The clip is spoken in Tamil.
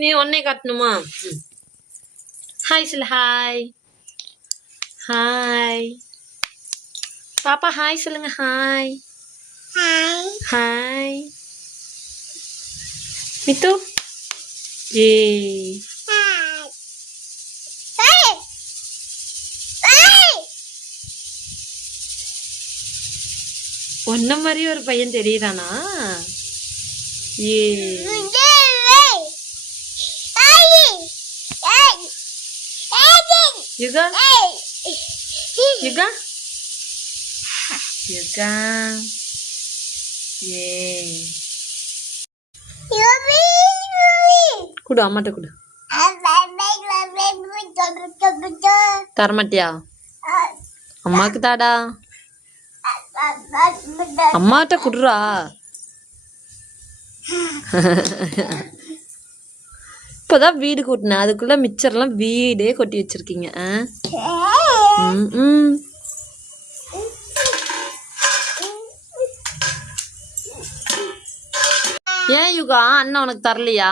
நீ ஒன்னே காட்டணுமா? ஹாய் சொல்லு. ஹாய் ஹாய் பாப்பா, ஹாய் சொல்லுங்க. Hi hi Mithu. ஏ ஒன்ன மாதிரி ஒரு பையன் தெரியுறானா? ஏ யுகா யுகா யுகா. ஏ குடு, அம்மாட்ட குடு. தரமாட்டியா? அம்மாக்கு தாடா. அம்மாட்ட குடுறா. இப்பதான் வீடு கூட்டினேன், அதுக்குள்ள மிச்சர்லாம் வீடே கொட்டி வச்சிருக்கீங்க. ஏன் யுகா, அண்ணா உனக்கு தரலையா?